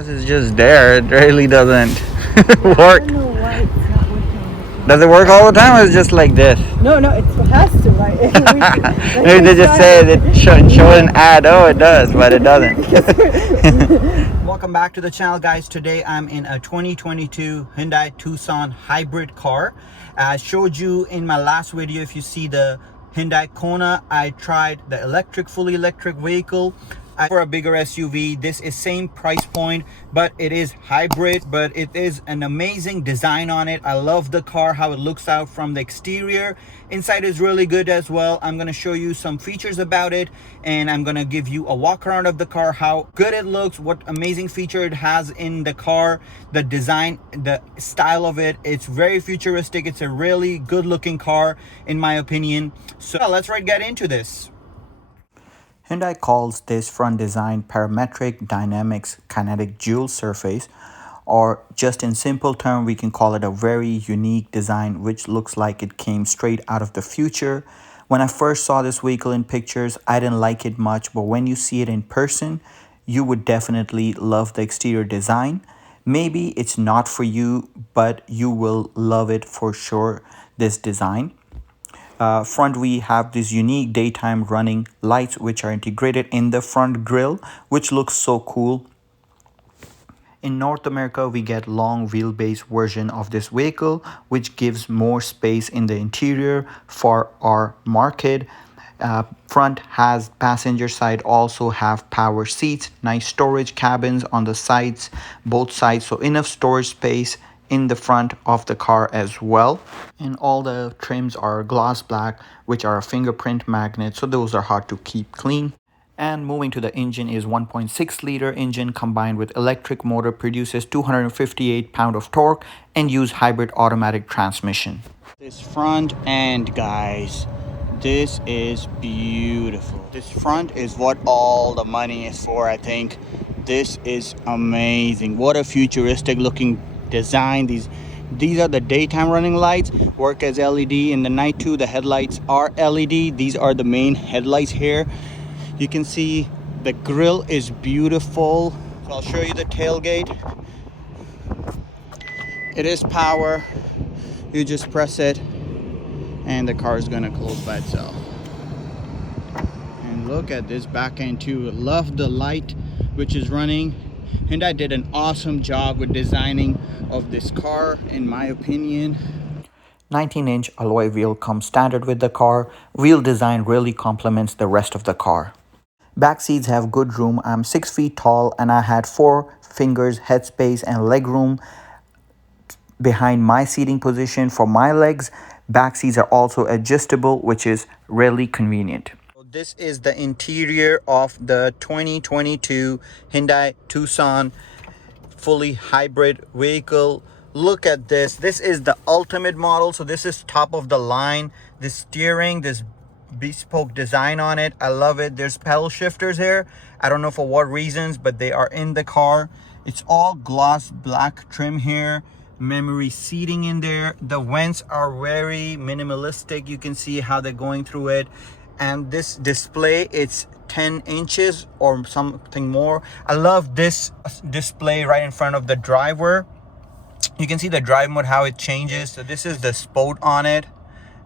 guess it's just there. It really doesn't Yeah, I work. don't know why it's not working all the time. Does it work all the time or is it just like this? No, it has to, right? Maybe they just say it show an ad. Oh, it does, but it doesn't. Welcome back to the channel, guys. Today I'm in a 2022 Hyundai Tucson hybrid car. I showed you in my last video, if you see the Hyundai Kona, I tried the fully electric vehicle. For a bigger SUV, this is same price point, but it is hybrid, but it is an amazing design on it. I love the car, how it looks out from the exterior. Inside is really good as well. I'm going to show you some features about it, and I'm going to give you a walk around of the car, how good it looks, what amazing feature it has in the car, the design, the style of it. It's very futuristic. It's a really good looking car in my opinion. So let's get into this. Hyundai calls this front design parametric dynamics kinetic dual surface, or just in simple term we can call it a very unique design which looks like it came straight out of the future. When I first saw this vehicle in pictures, I didn't like it much, but when you see it in person, you would definitely love the exterior design. Maybe it's not for you, but you will love it for sure, this design. Front, we have these unique daytime running lights which are integrated in the front grille, which looks so cool. In North America, we get long wheelbase version of this vehicle, which gives more space in the interior for our market. Front has passenger side also have power seats, nice storage cabins on the sides, both sides, so enough storage space in the front of the car as well. And all the trims are gloss black, which are a fingerprint magnet, so those are hard to keep clean. And moving to the engine is 1.6 liter engine combined with electric motor, produces 258 pound of torque and use hybrid automatic transmission. This front end, guys, this is beautiful. This front is what all the money is for, I think. This is amazing. What a futuristic looking design. These are the daytime running lights, work as LED. In the night too, the headlights are LED. These are the main headlights here. You can see the grille is beautiful. So I'll show you the tailgate. It is power. You just press it and the car is gonna close by itself. And look at this back end too. Love the light which is running. Hyundai did an awesome job with designing of this car in my opinion. 19-inch alloy wheel comes standard with the car. Wheel design really complements the rest of the car. Back seats have good room. I'm 6 feet tall and I had 4 fingers headspace and leg room behind my seating position for my legs. Back seats are also adjustable, which is really convenient. This is the interior of the 2022 Hyundai Tucson fully hybrid vehicle. Look at this. This is the ultimate model. So this is top of the line. This steering, this bespoke design on it, I love it. There's pedal shifters here. I don't know for what reasons, but they are in the car. It's all gloss black trim here, memory seating in there. The vents are very minimalistic. You can see how they're going through it. And this display, it's 10 inches or something more. I love this display right in front of the driver. You can see the drive mode, how it changes. So this is the sport on it.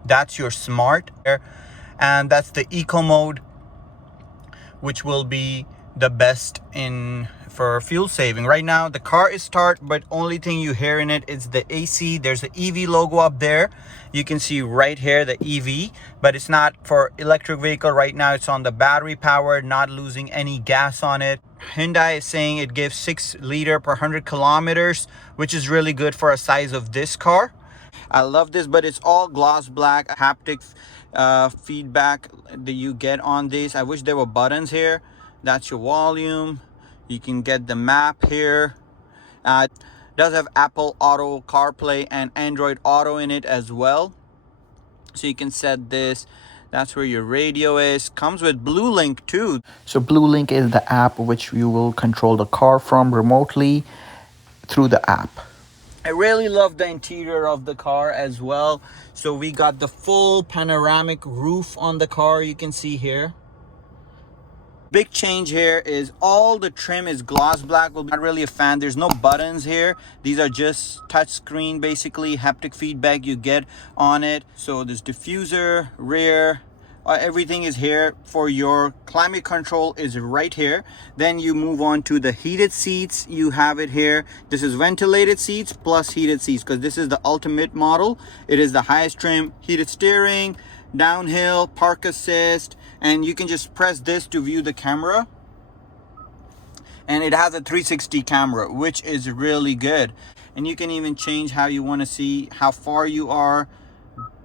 That's your smart. And that's the eco mode, which will be the best for fuel saving. Right now the car is start, but only thing you hear in it is the AC. There's the EV logo up there. You can see right here the EV, but it's not for electric vehicle right now. It's on the battery power, not losing any gas on it. Hyundai is saying it gives 6 liter per 100 kilometers, which is really good for a size of this car. I love this, but it's all gloss black. Haptic feedback that you get on this. I wish there were buttons here. That's your volume. You can get the map here. It does have Apple Auto CarPlay and Android Auto in it as well. So you can set this. That's where your radio is. Comes with Blue Link too. So Blue Link is the app which you will control the car from remotely through the app. I really love the interior of the car as well. So we got the full panoramic roof on the car. You can see here. Big change here is all the trim is gloss black. Well, not really a fan. There's no buttons here. These are just touch screen, basically haptic feedback you get on it. So this diffuser, rear, everything is here. For your climate control is right here. Then you move on to the heated seats. You have it here. This is ventilated seats plus heated seats, because this is the ultimate model. It is the highest trim. Heated steering, downhill, park assist, and you can just press this to view the camera, and it has a 360 camera, which is really good. And you can even change how you want to see how far you are,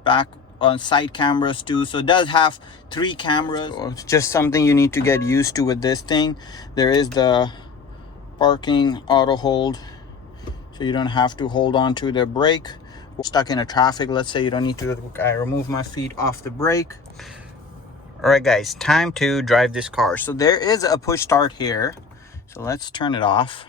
back on side cameras too. So it does have 3 cameras. So it's just something you need to get used to with this thing. There is the parking auto hold, so you don't have to hold on to the brake. Stuck in a traffic, let's say you don't need to, I remove my feet off the brake. All right guys, time to drive this car. So there is a push start here, so let's turn it off.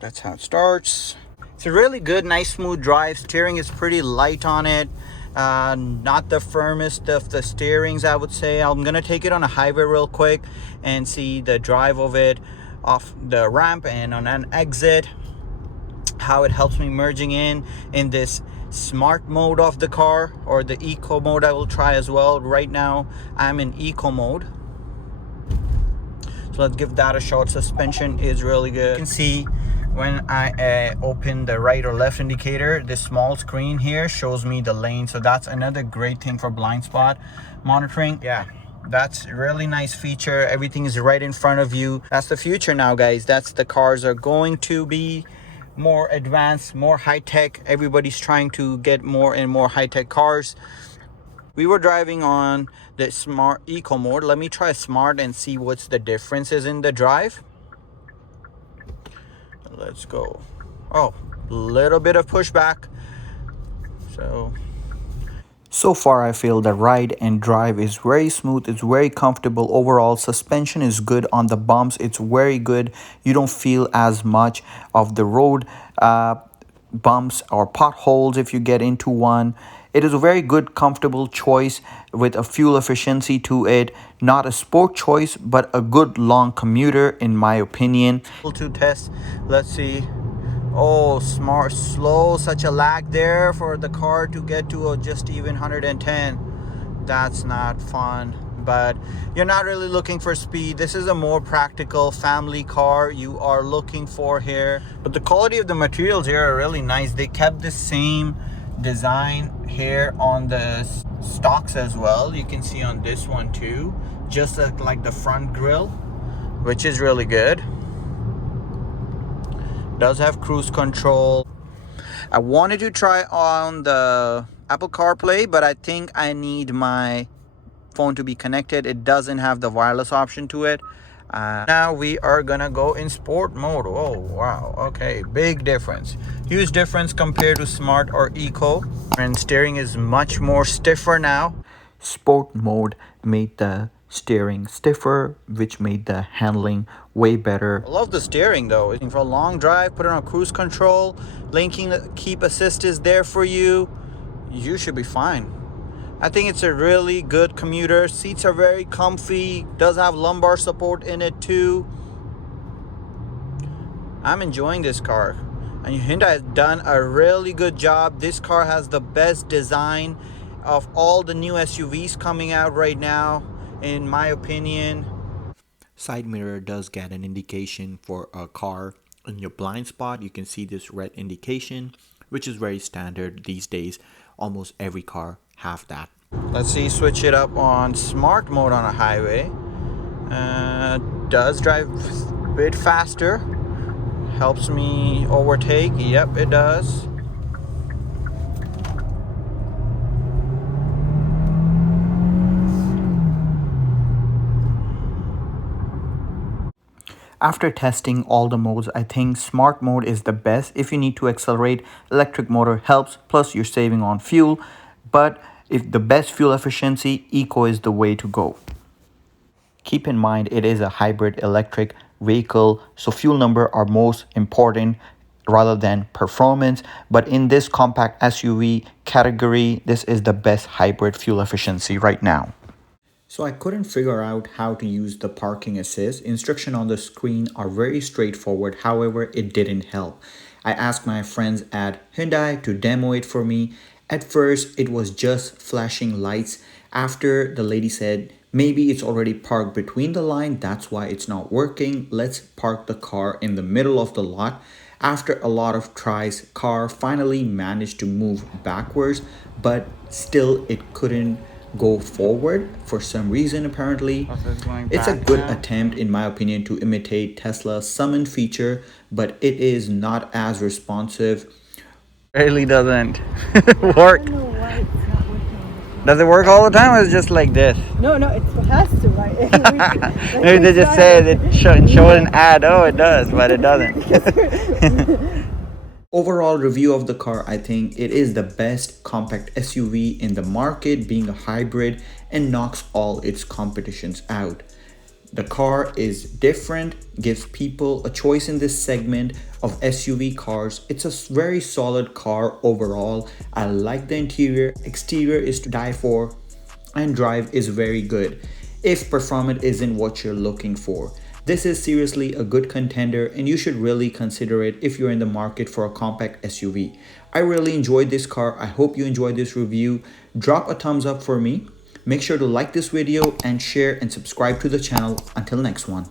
That's how it starts. It's a really good, nice, smooth drive. Steering is pretty light on it. Not the firmest of the steerings, I would say. I'm gonna take it on a highway real quick and see the drive of it off the ramp and on an exit, how it helps me merging in this smart mode of the car, or the eco mode I will try as well. Right now I'm in eco mode, so let's give that a shot. Suspension is really good. You can see when I open the right or left indicator, this small screen here shows me the lane. So that's another great thing for blind spot monitoring. Yeah, that's a really nice feature. Everything is right in front of you. That's the future now, guys. That's the cars are going to be more advanced, more high-tech. Everybody's trying to get more and more high-tech cars. We were driving on the smart eco mode. Let me try smart and see what's the differences in the drive. Let's go. Oh, little bit of pushback. So far I feel the ride and drive is very smooth. It's very comfortable. Overall suspension is good on the bumps. It's very good. You don't feel as much of the road bumps or potholes if you get into one. It is a very good, comfortable choice with a fuel efficiency to it. Not a sport choice, but a good long commuter in my opinion. To test, let's see. Oh, smart, slow, such a lag there for the car to get to just even 110. That's not fun, but you're not really looking for speed. This is a more practical family car you are looking for here. But the quality of the materials here are really nice. They kept the same design here on the stocks as well. You can see on this one too, just like the front grille, which is really good. Does have cruise control. I wanted to try on the Apple CarPlay, but I think I need my phone to be connected. It doesn't have the wireless option to it. Now we are gonna go in sport mode. Oh wow, okay, big difference, huge difference compared to smart or eco. And steering is much more stiffer now. Sport mode made the steering stiffer, which made the handling way better. I love the steering though. For a long drive, put it on cruise control. Linking keep assist is there for you. You should be fine. I think it's a really good commuter. Seats are very comfy. Does have lumbar support in it too. I'm enjoying this car. And Hyundai has done a really good job. This car has the best design of all the new SUVs coming out right now, in my opinion. Side mirror does get an indication for a car. In your blind spot, you can see this red indication, which is very standard these days. Almost every car have that. Let's see, switch it up on smart mode on a highway. Does drive a bit faster. Helps me overtake. Yep, it does. After testing all the modes, I think smart mode is the best. If you need to accelerate, electric motor helps, plus you're saving on fuel. But if the best fuel efficiency, eco is the way to go. Keep in mind it is a hybrid electric vehicle, so fuel number are most important. rather than performance. But in this compact SUV category, this is the best hybrid fuel efficiency right now. So I couldn't figure out how to use the parking assist. Instruction on the screen are very straightforward. However, it didn't help. I asked my friends at Hyundai to demo it for me. At first, it was just flashing lights. After, the lady said, maybe it's already parked between the line. That's why it's not working. Let's park the car in the middle of the lot. After a lot of tries, car finally managed to move backwards, but still it couldn't go forward for some reason apparently. It's a good attempt in my opinion to imitate Tesla's summon feature, but it is not as responsive. Really doesn't work. I don't know why it's not working. Does it work all the time or is it just like this? No, it has to, right? Maybe they just say it show an ad, oh it does, but it doesn't. Overall review of the car, I think it is the best compact SUV in the market, being a hybrid, and knocks all its competitions out. The car is different, gives people a choice in this segment of SUV cars. It's a very solid car overall. I like the interior. Exterior is to die for, and drive is very good if performance isn't what you're looking for. This is seriously a good contender and you should really consider it if you're in the market for a compact SUV. I really enjoyed this car. I hope you enjoyed this review. Drop a thumbs up for me. Make sure to like this video and share and subscribe to the channel. Until next one.